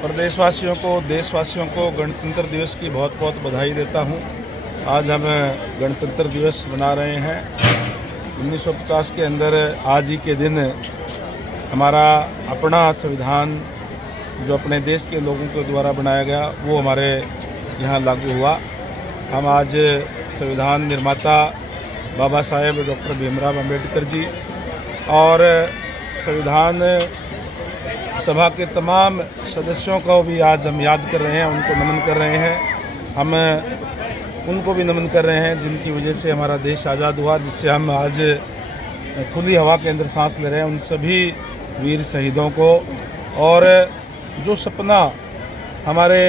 प्रदेशवासियों को, देशवासियों को गणतंत्र दिवस की बहुत बहुत बधाई देता हूं। आज हम गणतंत्र दिवस मना रहे हैं। 1950 के अंदर आज ही के दिन हमारा अपना संविधान जो अपने देश के लोगों के द्वारा बनाया गया वो हमारे यहाँ लागू हुआ। हम आज संविधान निर्माता बाबा साहेब डॉक्टर भीमराव अंबेडकर जी और संविधान सभा के तमाम सदस्यों को भी आज हम याद कर रहे हैं, उनको नमन कर रहे हैं। हम उनको भी नमन कर रहे हैं जिनकी वजह से हमारा देश आज़ाद हुआ, जिससे हम आज खुली हवा के अंदर सांस ले रहे हैं। उन सभी वीर शहीदों को और जो सपना हमारे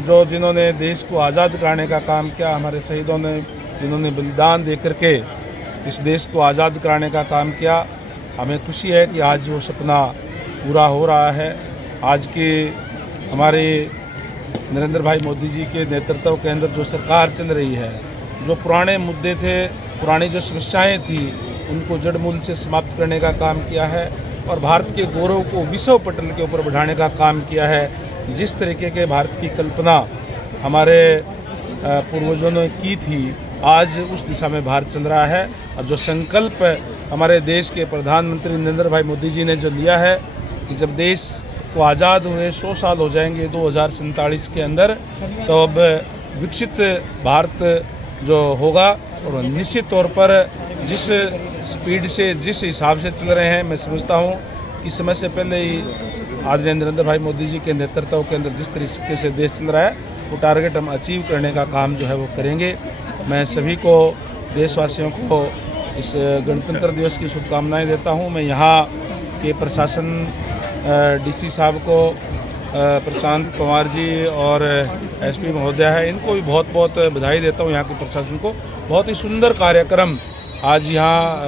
जिन्होंने देश को आज़ाद कराने का काम किया, हमारे शहीदों ने जिन्होंने बलिदान दे करके इस देश को आज़ाद कराने का काम किया, हमें खुशी है कि आज वो सपना पूरा हो रहा है। आज की हमारे नरेंद्र भाई मोदी जी के नेतृत्व के अंदर जो सरकार चल रही है, जो पुराने मुद्दे थे, पुरानी जो समस्याएं थी, उनको जड़ मूल से समाप्त करने का काम किया है और भारत के गौरव को विश्व पटल के ऊपर बढ़ाने का काम किया है। जिस तरीके के भारत की कल्पना हमारे पूर्वजों ने की थी, आज उस दिशा में भारत चल रहा है। और जो संकल्प हमारे देश के प्रधानमंत्री नरेंद्र भाई मोदी जी ने जो लिया है कि जब देश को आज़ाद हुए 100 साल हो जाएंगे 2047 के अंदर, तो अब विकसित भारत जो होगा। और निश्चित तौर पर जिस स्पीड से, जिस हिसाब से चल रहे हैं, मैं समझता हूँ कि समय से पहले ही आदरणीय नरेंद्र भाई मोदी जी के नेतृत्व के अंदर जिस तरीके से देश चल रहा है, वो टारगेट हम अचीव करने का काम जो है वो करेंगे। मैं सभी को, देशवासियों को इस गणतंत्र दिवस की शुभकामनाएं देता हूं। मैं यहाँ के प्रशासन डीसी साहब को, प्रशांत पवार जी और एसपी महोदय है, इनको भी बहुत बहुत बधाई देता हूं। यहाँ के प्रशासन को बहुत ही सुंदर कार्यक्रम आज यहाँ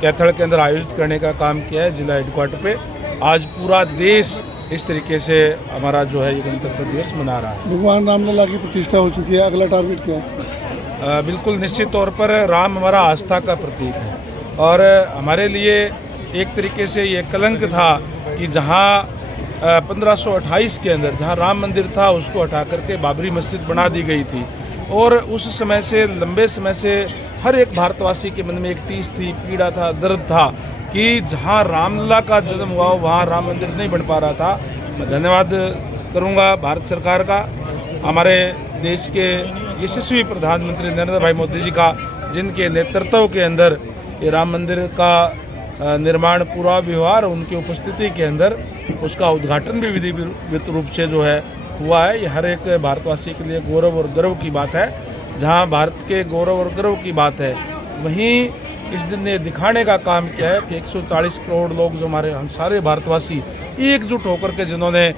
कैथल के अंदर आयोजित करने का काम किया है जिला हेडक्वार्टर पे। आज पूरा देश इस तरीके से हमारा जो है ये गणतंत्र दिवस मना रहा है। भगवान रामलला की प्रतिष्ठा हो चुकी है, अगला टारगेट क्या है? बिल्कुल निश्चित तौर पर राम हमारा आस्था का प्रतीक है और हमारे लिए एक तरीके से ये कलंक था कि जहाँ 1528 के अंदर जहाँ राम मंदिर था उसको हटा करके बाबरी मस्जिद बना दी गई थी। और उस समय से, लंबे समय से हर एक भारतवासी के मन में एक टीस थी, पीड़ा था, दर्द था कि जहाँ रामलला का जन्म हुआ वहाँ राम मंदिर नहीं बन पा रहा था। मैं धन्यवाद करूँगा भारत सरकार का, हमारे देश के यशस्वी प्रधानमंत्री नरेंद्र भाई मोदी जी का, जिनके नेतृत्व के अंदर ये राम मंदिर का निर्माण पूरा भी हुआ और उनकी उपस्थिति के अंदर उसका उद्घाटन भी विधिवत रूप से जो है हुआ है। ये हर एक भारतवासी के लिए गौरव और गर्व की बात है। जहां भारत के गौरव और गर्व की बात है, वहीं इस दिन ने दिखाने का काम किया है कि 140 करोड़ लोग जो हमारे हम सारे भारतवासी एकजुट होकर के जिन्होंने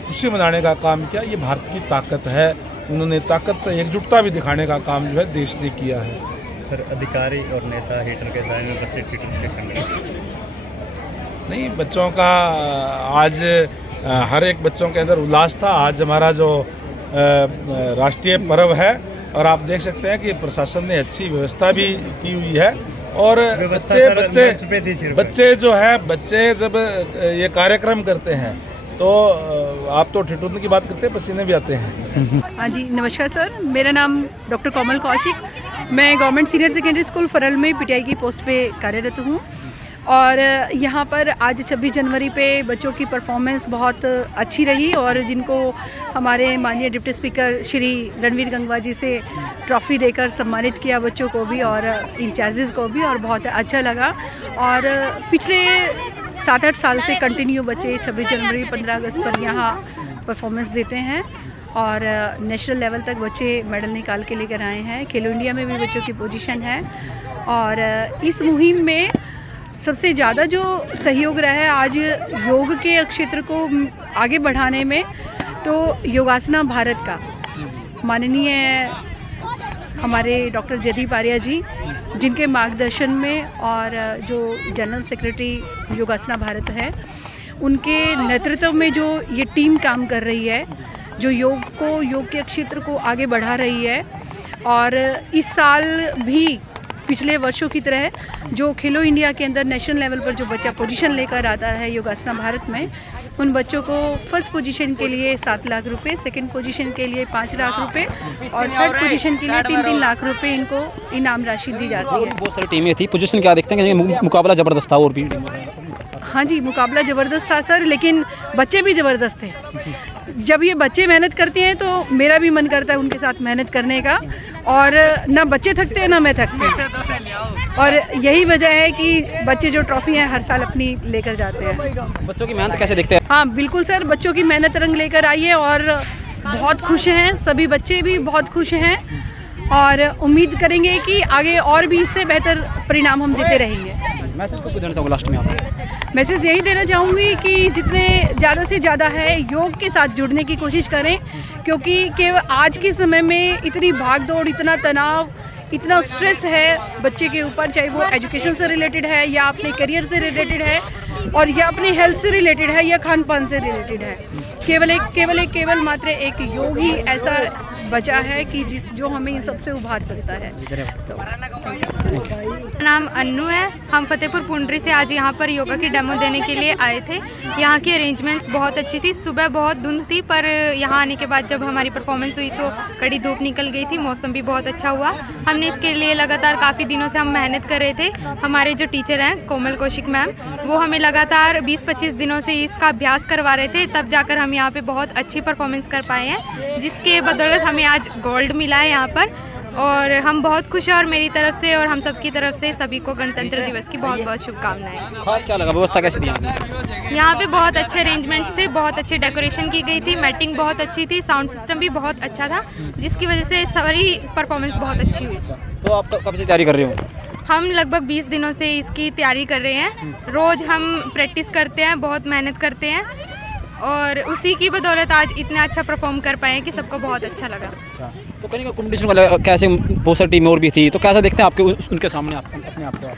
खुशी मनाने का काम किया, ये भारत की ताकत है। उन्होंने ताकत, एकजुटता भी दिखाने का काम जो है देश ने किया है। सर, अधिकारी और नेता हीटर के दायरे में बच्चे ट्विटर के खंडन नहीं, बच्चों का आज हर एक बच्चों के अंदर उल्लास था। आज हमारा जो राष्ट्रीय पर्व है और आप देख सकते हैं कि प्रशासन ने अच्छी व्यवस्था भी की हुई है और बच्चे जो है, बच्चे जब ये कार्यक्रम करते हैं तो आप तो ठिठुरने की बात करते हैं, पसीने भी आते हैं। हाँ जी, नमस्कार सर, मेरा नाम डॉक्टर कोमल कौशिक, मैं गवर्नमेंट सीनियर सेकेंडरी स्कूल फरल में पीटीआई की पोस्ट पे कार्यरत हूँ। और यहाँ पर आज 26 जनवरी पे बच्चों की परफॉर्मेंस बहुत अच्छी रही और जिनको हमारे माननीय डिप्टी स्पीकर श्री रणवीर गंगवा जी से ट्रॉफ़ी देकर सम्मानित किया बच्चों को भी और इंचार्जेस को भी, और बहुत अच्छा लगा। और पिछले 7-8 साल से कंटिन्यू बच्चे 26 जनवरी 15 अगस्त पर यहाँ परफॉर्मेंस देते हैं और नेशनल लेवल तक बच्चे मेडल निकाल के लेकर आए हैं। खेलो इंडिया में भी बच्चों की पोजीशन है। और इस मुहिम में सबसे ज़्यादा जो सहयोग रहा है आज योग के क्षेत्र को आगे बढ़ाने में, तो योगासना भारत का माननीय हमारे डॉक्टर जयदीप आर्या जी, जिनके मार्गदर्शन में और जो जनरल सेक्रेटरी योगासना भारत है, उनके नेतृत्व में जो ये टीम काम कर रही है, जो योग के क्षेत्र को आगे बढ़ा रही है। और इस साल भी पिछले वर्षों की तरह जो खेलो इंडिया के अंदर नेशनल लेवल पर जो बच्चा पोजीशन लेकर आता है योगासना भारत में, उन बच्चों को फर्स्ट पोजीशन के लिए 7 लाख रुपए, सेकंड पोजीशन के लिए 5 लाख रुपए और थर्ड पोजीशन के लिए 3-3 लाख रुपए इनको इनाम राशि दी जाती है। बहुत सारी टीमें थी, पोजीशन क्या देखते हैं कि मुकाबला ज़बरदस्त था और भी हाँ जी, मुकाबला ज़बरदस्त था सर, लेकिन बच्चे भी ज़बरदस्त थे। जब ये बच्चे मेहनत करते हैं तो मेरा भी मन करता है उनके साथ मेहनत करने का, और ना बच्चे थकते हैं ना मैं थकती, और यही वजह है कि बच्चे जो ट्रॉफी हैं हर साल अपनी लेकर जाते हैं। बच्चों की मेहनत कैसे देखते हैं? हाँ बिल्कुल सर, बच्चों की मेहनत रंग लेकर आई है और बहुत खुश हैं, सभी बच्चे भी बहुत खुश हैं और उम्मीद करेंगे कि आगे और भी इससे बेहतर परिणाम हम देते रहेंगे। मैसेज को देना चाहूँगा लास्ट में आप? मैसेज यही देना चाहूँगी कि जितने ज़्यादा से ज़्यादा है योग के साथ जुड़ने की कोशिश करें, क्योंकि केवल आज के समय में इतनी भाग दौड़, इतना तनाव, इतना स्ट्रेस है बच्चे के ऊपर, चाहे वो एजुकेशन से रिलेटेड है या अपने करियर से रिलेटेड है और या अपनी हेल्थ से रिलेटेड है या खान पान से रिलेटेड है। केवल मात्र एक योग ही ऐसा बचा है कि जो हमें इन सबसे उभार सकता है। नाम अन्नू है, हम फतेहपुर पुंडरी से आज यहाँ पर योगा की डेमो देने के लिए आए थे। यहाँ की अरेंजमेंट्स बहुत अच्छी थी, सुबह बहुत धुंध थी पर यहाँ आने के बाद जब हमारी परफॉर्मेंस हुई तो कड़ी धूप निकल गई थी, मौसम भी बहुत अच्छा हुआ। हमने इसके लिए लगातार काफ़ी दिनों से हम मेहनत कर रहे थे। हमारे जो टीचर हैं कोमल कौशिक मैम, वो हमें लगातार 20-25 दिनों से इसका अभ्यास करवा रहे थे, तब जाकर हम यहाँ पे बहुत अच्छी परफॉर्मेंस कर पाए हैं, जिसके बदौलत हमें आज गोल्ड मिला है यहाँ पर। और हम बहुत खुश हैं और मेरी तरफ से और हम सब की तरफ से सभी को गणतंत्र दिवस की बहुत बहुत शुभकामनाएं। खास क्या लगा, व्यवस्था कैसी थी आपने? यहाँ पे बहुत अच्छे अरेंजमेंट्स थे, बहुत अच्छी डेकोरेशन की गई थी, मैटिंग बहुत अच्छी थी, साउंड सिस्टम भी बहुत अच्छा था, जिसकी वजह से सारी परफॉर्मेंस बहुत अच्छी हुई। तो आप कब से तैयारी कर रहे हो? हम लगभग 20 दिनों से इसकी तैयारी कर रहे हैं। रोज़ हम प्रैक्टिस करते हैं, बहुत मेहनत करते हैं और उसी की बदौलत आज इतना अच्छा परफॉर्म कर पाए कि सबको बहुत अच्छा लगा। अच्छा, तो कहीं कंपटीशन वाला कैसे, बहुत सारी टीमें और भी थी, तो कैसा देखते हैं आपके उनके सामने अपने आप को?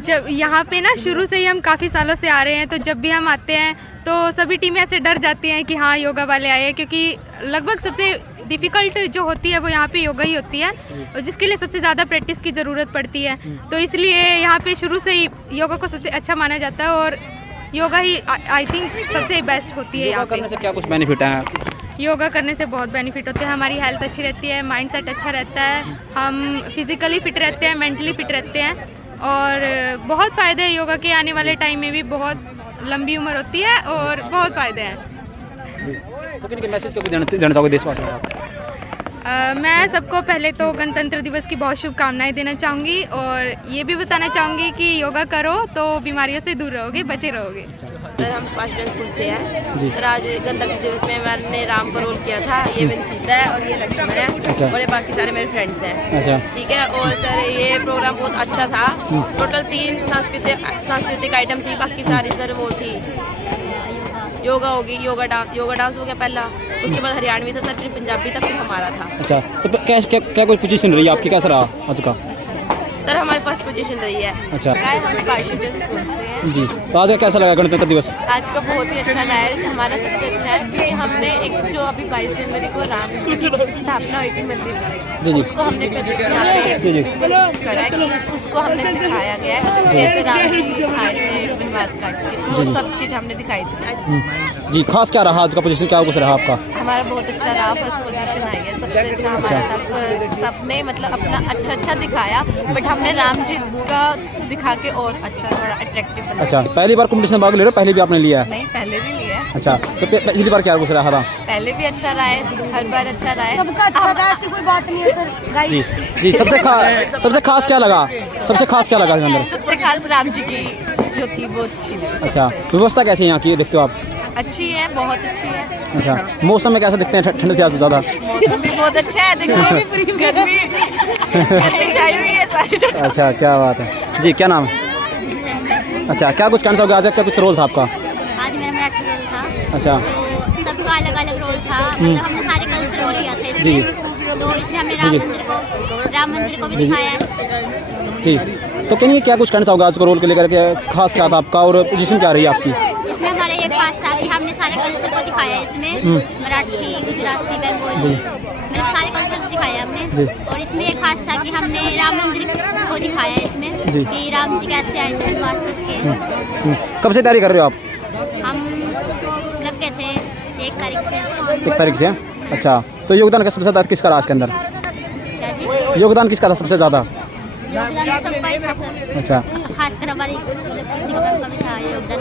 जब यहाँ पे ना शुरू से ही हम काफ़ी सालों से आ रहे हैं, तो जब भी हम आते हैं तो सभी टीमें ऐसे डर जाती हैं कि हाँ योगा वाले आए हैं, क्योंकि लगभग सबसे डिफ़िकल्ट जो होती है वो यहाँ पे योगा ही होती है, और जिसके लिए सबसे ज़्यादा प्रैक्टिस की ज़रूरत पड़ती है। तो इसलिए यहाँ पे शुरू से ही योगा को सबसे अच्छा माना जाता है और योगा ही आई थिंक सबसे बेस्ट होती है। योगा करने से क्या कुछ बेनिफिट है? योगा करने से बहुत बेनिफिट होते हैं, हमारी हेल्थ अच्छी रहती है, माइंड सेट अच्छा रहता है, हम फिज़िकली फिट रहते हैं, मेंटली फिट रहते हैं और बहुत फ़ायदे हैं योगा के। आने वाले टाइम में भी बहुत लंबी उम्र होती है और बहुत फ़ायदे हैं। तो किन मैसेज को देना चाहोगे देशवासियों को? मैं सबको पहले तो गणतंत्र दिवस की बहुत शुभकामनाएं देना चाहूँगी और ये भी बताना चाहूँगी कि योगा करो तो बीमारियों से दूर रहोगे, बचे रहोगे। सर हम फर्स्ट स्कूल से हैं सर। आज गणतंत्र दिवस में मैंने राम का रोल किया था। ये मेरी सीता है और ये लक्ष्मण है। अच्छा। और ये बाकी सारे मेरे फ्रेंड्स हैं। अच्छा। ठीक है। और सर ये प्रोग्राम बहुत अच्छा था। टोटल 3 सांस्कृतिक आइटम थी, बाकी सारी सर वो थी योगा होगी, योगा डांस हो गया पहला, उसके बाद हरियाणवी था सर, फिर पंजाबी था, फिर हमारा था। अच्छा, तो क्या कोई पोजीशन रही है आपकी, कैसा रहा आज का? सर हमारी फर्स्ट पोजीशन रही है। अच्छा। हम स्कॉलरशिप स्कूल से हैं। जी, तो आज का कैसा लगा गणतंत्र दिवस? आज का बहुत ही अच्छा रहा है, हमारा सबसे अच्छा है क्योंकि हमने एक जो अभी 22 जनवरी को राम की स्थापना हुई थी मंदिर जी, में, जी। उसको हमने करा कि उसको हमने दिखाया गया है कैसे राम जी आए थे वनवास काट के, वो सब चीज़ हमने दिखाई थी। जी, खास क्या रहा आज का पोजीशन, क्या कुछ रहा आपका? हमारा बहुत अच्छा रहा, फर्स्ट पोजीशन आई है, सबसे अच्छा हमारा था। सबने मतलब अपना अच्छा दिखाया, बट हमने राम जी का दिखा के और अच्छा थोड़ा अट्रैक्टिव बना। अच्छा, पहली बार कंपटीशन में भाग ले रहे हो, पहले भी आपने लिया है? नहीं, पहले भी लिया है। अच्छा, तो पिछली बार क्या कुछ रहा था? पहले भी अच्छा रहा है, हर बार अच्छा रहा है, सबका अच्छा था, ऐसी कोई बात नहीं है सर। जी जी, सबसे खास क्या लगा? सबसे खास क्या लगा इसके अंदर? सबसे खास राम जी की जो थी वो अच्छी लगी। अच्छा, व्यवस्था कैसी है यहाँ की, देखते हो आप? अच्छी है, बहुत अच्छी है। अच्छा, मौसम में कैसे दिखते हैं, ठंड क्या ज़्यादा? मौसम भी बहुत अच्छा है, देखो गर्मी छाई हुई है सारी। अच्छा, क्या बात है जी, क्या नाम है? अच्छा, क्या कुछ कहना चाहोगे, आज क्या कुछ रोल था आपका? आज मेरा मराठी रोल था। अच्छा। तो सबका अलग अलग रोल था, मतलब हमने सारे कल्चर रोल लिया था इसमें। जी। तो इसमें हमने राम मंदिर को भी दिखाया है। जी, तो कहिए क्या कुछ कहना चाहोगे आज को रोल के लेकर के, खास क्या था आपका और पोजीशन क्या रही है आपकी? इसमें हमारे ये खास था कि हमने सारे कल्चर को दिखाया है इसमें, मराठी, गुजराती, बंगाली, मतलब सारे कल्चर दिखाए हमने। और इसमें ये खास था कि हमने राम मंदिर को दिखाया है इसमें कि राम जी कैसे आए थे वनवास करके। कब से तैयारी कर रहे हो आप? हम लग गए थे 1 तारीख से। 1 तारीख से? अच्छा, तो योगदान का सबसे ज़्यादा किसका रहा इसके अंदर? क्या जी? योगदान किसका था सबसे ज़्यादा? योगदान तो सबका ही था सर। अच्छा, खासकर हमारी का भी था योगदान,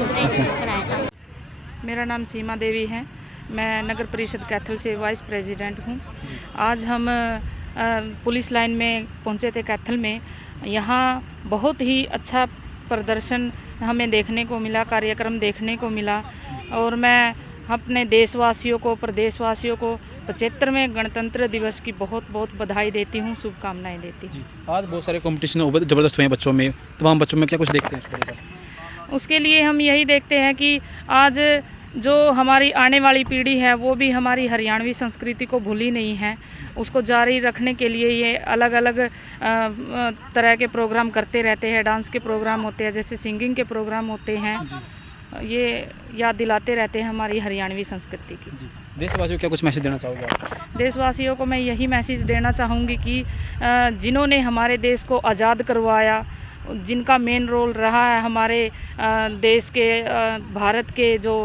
कराया था। मेरा नाम सीमा देवी है, मैं नगर परिषद कैथल से वाइस प्रेसिडेंट हूँ। आज हम पुलिस लाइन में पहुँचे थे कैथल में। यहाँ बहुत ही अच्छा प्रदर्शन हमें देखने को मिला, कार्यक्रम देखने को मिला। और मैं अपने देशवासियों को, प्रदेशवासियों को 75वें गणतंत्र दिवस की बहुत बहुत बधाई देती हूँ, शुभकामनाएं देती हूँ। आज बहुत सारे कंपटीशन ज़बरदस्त हुए हैं बच्चों में, तमाम बच्चों में क्या कुछ देखते हैं उसको लेकर? उसके लिए हम यही देखते हैं कि आज जो हमारी आने वाली पीढ़ी है वो भी हमारी हरियाणवी संस्कृति को भूली नहीं है। उसको जारी रखने के लिए ये अलग अलग तरह के प्रोग्राम करते रहते हैं। डांस के प्रोग्राम होते हैं, जैसे सिंगिंग के प्रोग्राम होते हैं। ये याद दिलाते रहते हैं हमारी हरियाणवी संस्कृति की। देशवासियों को क्या कुछ मैसेज देना चाहोगे आप? देशवासियों को मैं यही मैसेज देना चाहूँगी कि जिन्होंने हमारे देश को आज़ाद करवाया, जिनका मेन रोल रहा है हमारे देश के, भारत के जो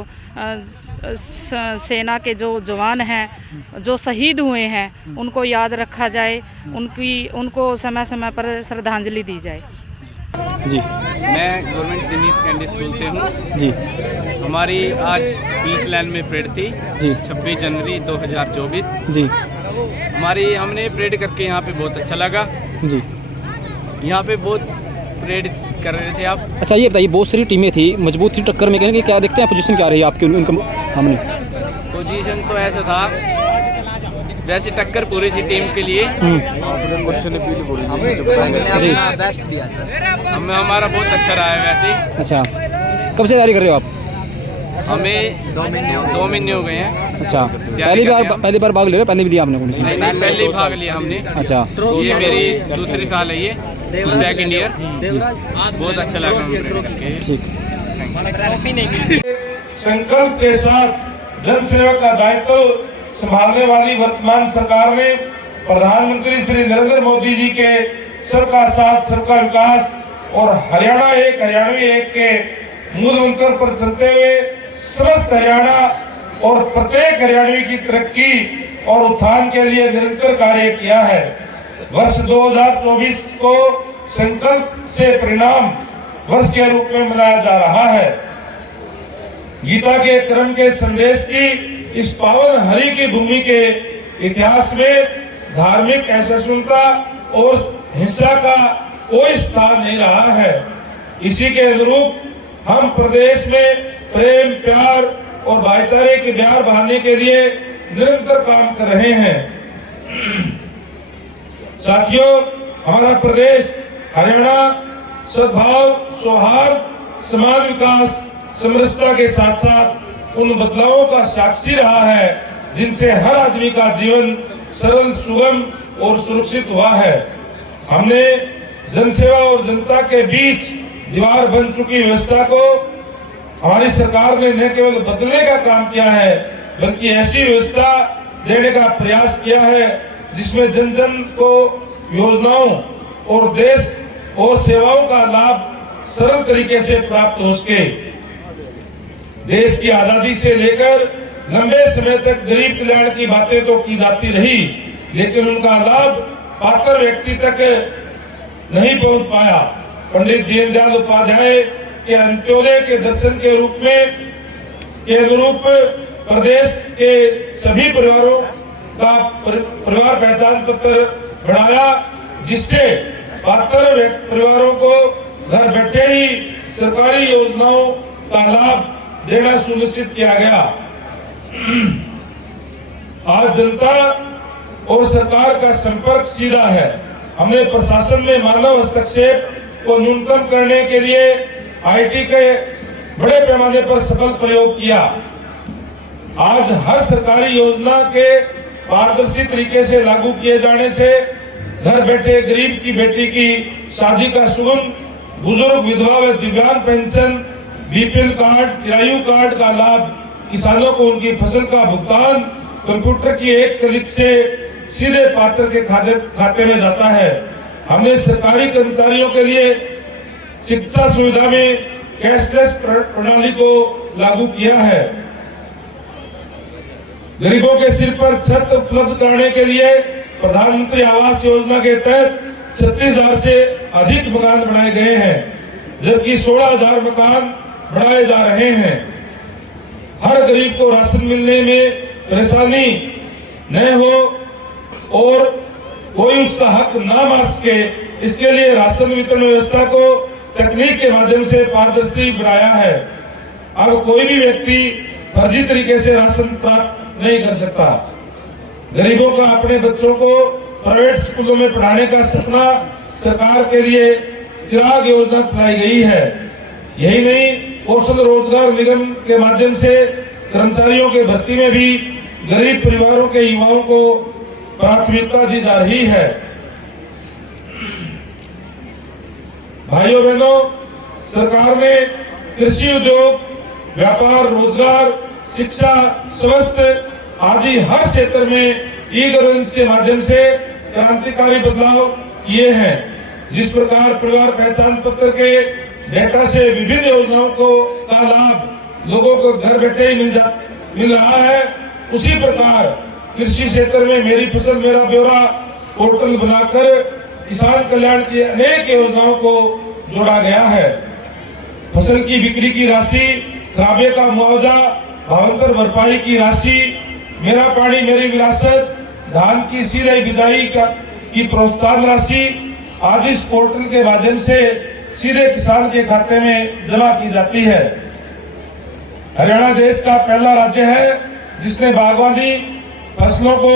सेना के जो जवान हैं, जो शहीद हुए हैं, उनको याद रखा जाए, उनको समय समय पर श्रद्धांजलि दी जाए। जी, मैं गवर्नमेंट सीनियर सेकेंडरी स्कूल से हूँ जी। हमारी आज पुलिस लाइन में परेड थी जी। 26 जनवरी 2024 जी। हमने परेड करके यहाँ पे बहुत अच्छा लगा जी। यहाँ पे बहुत परेड कर रहे थे आप। अच्छा, ये बताइए, बहुत सारी टीमें थी, मजबूत थी टक्कर में, कहने क्या देखते हैं पोजीशन क्या रही है आपकी उनके सामने? पोजीशन तो ऐसा था, वैसे टक्कर पूरी थी टीम के लिए। जी, हमारा बहुत अच्छा रहा है वैसे। अच्छा, कब से तैयारी कर रहे हो आप? हमें 2 महीने हो गए हैं। अच्छा, पहली बार भाग ले रहे हो? पहले भी दिया आपने? नहीं, पहले ही भाग लिया हमने। अच्छा, ये मेरी दूसरी साल है, ये सेकंड ईयर। बहुत अच्छा लगा हमें। ठीक। संकल्प के साथ जन सेवा का दायित्व संभालने वाली वर्तमान सरकार ने प्रधानमंत्री श्री नरेंद्र मोदी जी के सबका साथ सबका विकास और हरियाणा एक हरियाणवी एक के मूल मंत्र पर चलते हुए समस्त हरियाणा और प्रत्येक हरियाणवी की तरक्की और उत्थान के लिए निरंतर कार्य किया है। वर्ष 2024 को संकल्प से परिणाम वर्ष के रूप में मनाया जा रहा है। गीता के क्रम के संदेश की इस पावन हरि की भूमि के इतिहास में धार्मिक असहिष्णुता और हिंसा का कोई स्थान नहीं रहा है। इसी के अनुरूप हम प्रदेश में प्रेम, प्यार और भाईचारे की ब्यार बहाने के लिए निरंतर काम कर रहे हैं। साथियों, हमारा प्रदेश हरियाणा सद्भाव, सौहार्द, समान विकास, समरसता के साथ साथ उन बदलावों का साक्षी रहा है जिनसे हर आदमी का जीवन सरल, सुगम और सुरक्षित हुआ है। हमने जनसेवा और जनता के बीच दीवार बन चुकी व्यवस्था को हमारी सरकार ने न केवल बदलने का काम किया है, बल्कि ऐसी व्यवस्था देने का प्रयास किया है जिसमें जन जन को योजनाओं और देश और सेवाओं का लाभ सरल तरीके से प्राप्त हो सके। देश की आजादी से लेकर लंबे समय तक गरीब कल्याण की बातें तो की जाती रही, लेकिन उनका लाभ पात्र व्यक्ति तक नहीं पहुंच पाया। पंडित दीनदयाल उपाध्याय के अंत्योदय के दर्शन के रूप में के अनुरूप प्रदेश के सभी परिवारों का परिवार पहचान पत्र बनाया, जिससे पात्र परिवारों को घर बैठे ही सरकारी योजनाओं का लाभ देना सुनिश्चित किया गया। आज जनता और सरकार का संपर्क सीधा है। हमने प्रशासन में मानव हस्तक्षेप को न्यूनतम करने के लिए आईटी के बड़े पैमाने पर सफल प्रयोग किया। आज हर सरकारी योजना के पारदर्शी तरीके से लागू किए जाने से घर बैठे गरीब की बेटी की शादी का सुगम, बुजुर्ग, विधवा व दिव्यांग pension, BPL card, Chirayu card का लाभ किसानों को उनकी फसल का भुगतान कंप्यूटर की एक क्लिक से सीधे पात्र के खाते में जाता है। हमने सरकारी कर्मचारियों के लिए चिकित्सा सुविधा में कैशलेस प्रणाली को लागू किया है। गरीबों के सिर पर छत उपलब्ध कराने के लिए प्रधानमंत्री आवास योजना के तहत 36,000 से अधिक मकान बनाए गए हैं, जबकि 16,000 मकान बनाए जा रहे हैं। हर गरीब को राशन मिलने में परेशानी न हो और कोई उसका हक ना मार सके, इसके लिए राशन वितरण व्यवस्था को तकनीक के माध्यम से पारदर्शी बनाया है। अब कोई भी व्यक्ति फर्जी तरीके से राशन प्राप्त नहीं कर सकता। गरीबों का अपने बच्चों को प्राइवेट स्कूलों में पढ़ाने का सपना सरकार के लिए चिराग योजना चलाई गई है। यही नहीं, कौशल रोजगार निगम के माध्यम से कर्मचारियों के भर्ती में भी गरीब परिवारों के युवाओं को प्राथमिकता दी जा रही है। भाइयों बहनों, सरकार ने कृषि उद्योग, व्यापार, रोजगार, शिक्षा, स्वास्थ्य आदि हर क्षेत्र में ई गवर्नेंस के माध्यम से क्रांतिकारी बदलाव किए हैं। जिस प्रकार परिवार पहचान पत्र के डेटा से विभिन्न योजनाओं का लाभ लोगों को घर बैठे ही मिल रहा है, उसी प्रकार कृषि क्षेत्र में मेरी फसल मेरा ब्यौरा पोर्टल बनाकर किसान कल्याण की अनेक योजनाओं को जोड़ा गया है। फसल की बिक्री की राशि, खराबे का मुआवजा, भावांतर भरपाई की राशि, मेरा पानी मेरी विरासत, धान की सीधे बिजाई की प्रोत्साहन राशि आदि इस पोर्टल के माध्यम से सीधे किसान के खाते में जमा की जाती है। हरियाणा देश का पहला राज्य है जिसने बागवानी फसलों को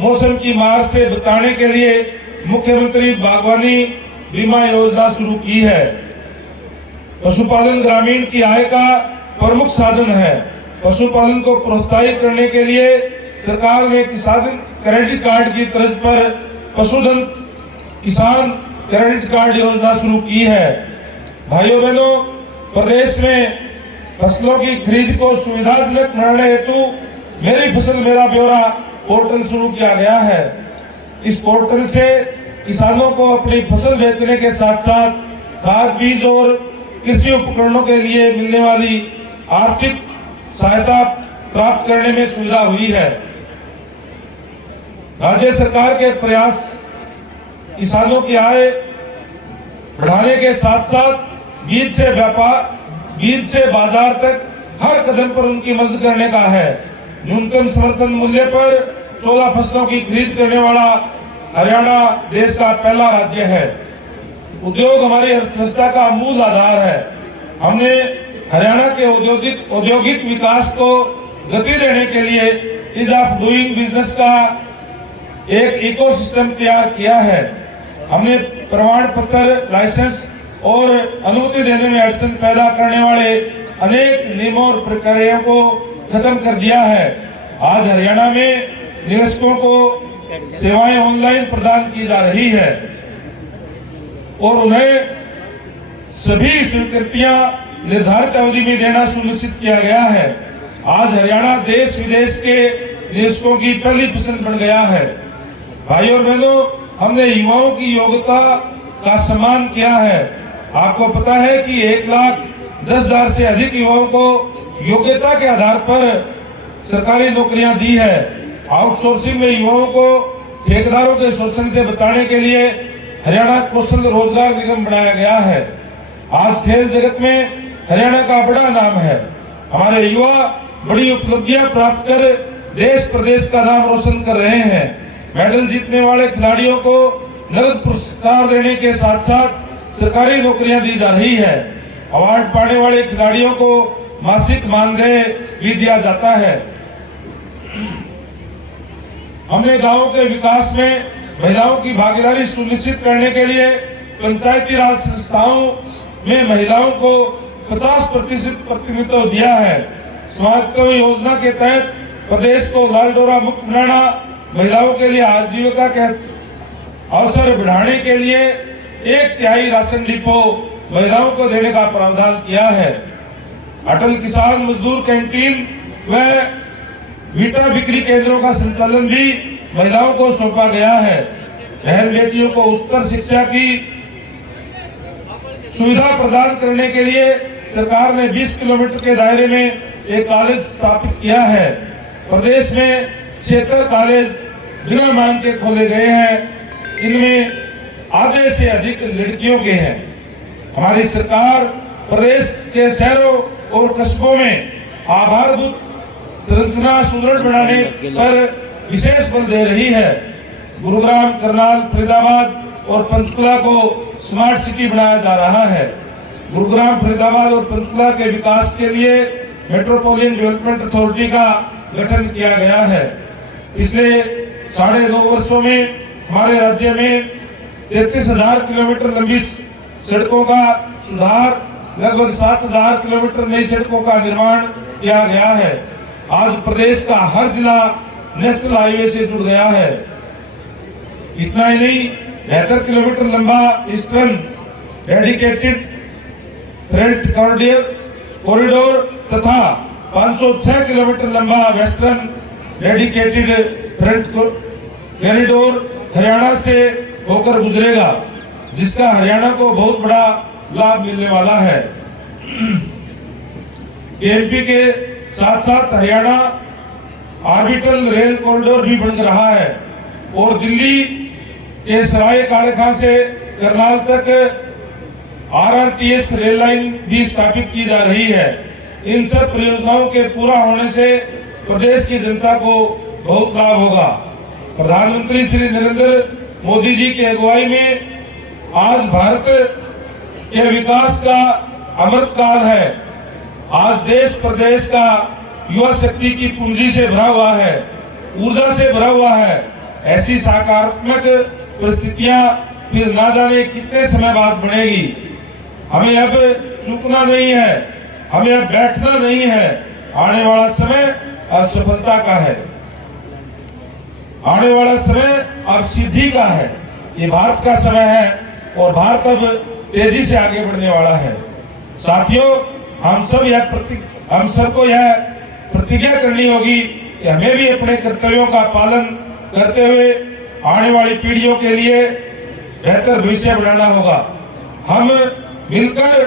मौसम की मार से बचाने के लिए मुख्यमंत्री बागवानी बीमा योजना शुरू की है। पशुपालन ग्रामीण की आय का प्रमुख साधन है। पशुपालन को प्रोत्साहित करने के लिए सरकार ने किसान क्रेडिट कार्ड की तर्ज पर पशुधन किसान क्रेडिट कार्ड योजना शुरू की है। भाइयों बहनों, प्रदेश में फसलों की खरीद को सुविधाजनक बनाने हेतु मेरी फसल मेरा ब्यौरा पोर्टल शुरू किया गया है। इस पोर्टल से किसानों को अपनी फसल बेचने के साथ साथ खाद, बीज और कृषि उपकरणों के लिए मिलने वाली आर्थिक सहायता प्राप्त करने में सुविधा हुई है। राज्य सरकार के प्रयास किसानों की आय बढ़ाने के साथ साथ बीज से बाजार तक हर कदम पर उनकी मदद करने का है। न्यूनतम समर्थन मूल्य पर 14 फसलों की खरीद करने वाला हरियाणा देश का पहला राज्य है। उद्योग हमारी अर्थव्यवस्था का मूल आधार है। हमने हरियाणा के औद्योगिक विकास को गति देने के लिए ईज ऑफ डूइंग बिजनेस का एक इकोसिस्टम तैयार किया है। हमने प्रमाण पत्र, लाइसेंस और अनुमति देने में अड़चन पैदा करने वाले अनेक नियमों और प्रक्रियाओं को खत्म कर दिया है। आज हरियाणा में निवेशकों को सेवाएं ऑनलाइन प्रदान की जा रही है और उन्हें सभी स्वीकृतियां निर्धारित अवधि में देना सुनिश्चित किया गया है। आज हरियाणा देश विदेश के निवेशकों की पहली पसंद बन गया है। भाइयों और बहनों, हमने युवाओं की योग्यता का सम्मान किया है। आपको पता है कि 1,10,000 से अधिक युवाओं को योग्यता के आधार पर सरकारी नौकरियां दी है। आउटसोर्सिंग में युवाओं को ठेकेदारों के शोषण से बचाने के लिए हरियाणा कौशल रोजगार निगम बनाया गया है। आज खेल जगत में हरियाणा का बड़ा नाम है। हमारे युवा बड़ी उपलब्धियां प्राप्त कर देश प्रदेश का नाम रोशन कर रहे हैं। मेडल जीतने वाले खिलाड़ियों को नगद पुरस्कार देने के साथ साथ सरकारी नौकरियां दी जा रही है। अवार्ड पाने वाले खिलाड़ियों को मासिक मानदेय भी दिया जाता है। हमने गांवों के विकास में महिलाओं की भागीदारी सुनिश्चित करने के लिए पंचायती राज संस्थाओं में महिलाओं को 50% प्रतिनिधित्व दिया है। स्वामित्व योजना के तहत प्रदेश को लाल डोरा मुक्त बनाना, महिलाओं के लिए आजीविका के अवसर बढ़ाने के लिए 1/3 राशन डिपो महिलाओं को देने का प्रावधान किया है। अटल किसान मजदूर कैंटीन व वीटा बिक्री केंद्रों का संचालन भी महिलाओं को सौंपा गया है। बहन बेटियों को उच्चतर शिक्षा की सुविधा प्रदान करने के लिए सरकार ने 20 किलोमीटर के दायरे में एक कॉलेज स्थापित किया है। प्रदेश में 76 कॉलेज बिना मांग के खोले गए हैं, इनमें आधे से अधिक लड़कियों के हैं। हमारी सरकार प्रदेश के शहरों और कस्बों में आधारभूत संरचना सुदृढ़ बनाने पर विशेष बल दे रही है। गुरुग्राम, करनाल, फरीदाबाद और पंचकुला को स्मार्ट सिटी बनाया जा रहा है। गुरुग्राम, फरीदाबाद और पंचकुला के विकास के लिए मेट्रोपोलियन डेवलपमेंट अथॉरिटी का गठन किया गया है। पिछले 9.5 वर्षों में हमारे राज्य में 33,000 किलोमीटर लंबी सड़कों का सुधार, लगभग 7,000 किलोमीटर नई सड़कों का निर्माण किया गया है। आज प्रदेश का हर जिला नेशनल हाईवे से जुड़ गया है। इतना ही नहीं, 72 किलोमीटर लंबा ईस्टर्न डेडिकेटेड फ्रेट कॉरिडोर तथा 506 किलोमीटर लंबा western dedicated freight corridor Haryana से होकर गुजरेगा, जिसका हरियाणा को बहुत बड़ा लाभ मिलने वाला है। एमपी के साथ साथ हरियाणा ऑर्बिटल रेल कॉरिडोर भी बन रहा है और दिल्ली के सराय काड़ेखां से करनाल तक RRTS रेल लाइन भी स्थापित की जा रही है। इन सब परियोजनाओं के पूरा होने से प्रदेश की जनता को बहुत लाभ होगा। प्रधानमंत्री श्री नरेंद्र मोदी जी की अगुवाई में आज भारत के विकास का अमृत काल है। आज देश प्रदेश का युवा शक्ति की पूंजी से भरा हुआ है, ऊर्जा से भरा हुआ है। ऐसी सकारात्मक परिस्थितियां फिर ना जाने कितने समय बाद बनेगी। हमें अब चूकना नहीं है, हमें अब बैठना नहीं है। आने वाला समय अब सफलता का है, आने वाला समय अब सिद्धि का है। ये भारत का समय है और भारत अब तेजी से आगे बढ़ने वाला है। साथियों, हम सबको यह प्रतिज्ञा करनी होगी कि हमें भी अपने कर्तव्यों का पालन करते हुए आने वाली पीढ़ियों के लिए बेहतर भविष्य बनाना होगा। हम मिलकर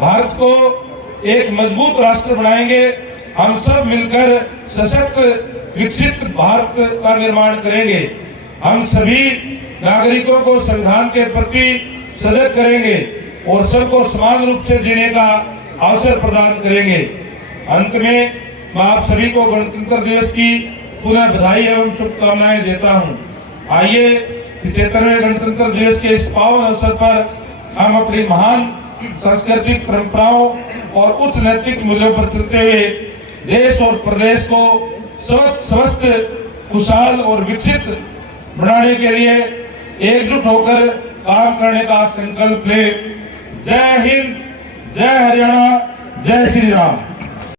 भारत को एक मजबूत राष्ट्र बनाएंगे। हम सब मिलकर सशक्त विकसित भारत का निर्माण करेंगे। हम सभी नागरिकों को संविधान के प्रति सजग करेंगे और सबको समान रूप से जीने का अवसर प्रदान करेंगे। अंत में मैं आप सभी को गणतंत्र दिवस की पुनः बधाई एवं शुभकामनाएं देता हूं। आइए 75वें गणतंत्र दिवस के इस पावन अवसर पर हम अपनी महान सांस्कृतिक परंपराओं और उच्च नैतिक मूल्यों पर चलते हुए देश और प्रदेश को स्वस्थ, खुशहाल और विकसित बनाने के लिए एकजुट होकर काम करने का संकल्प ले। जय हिंद, जय हरियाणा, जय श्री राम।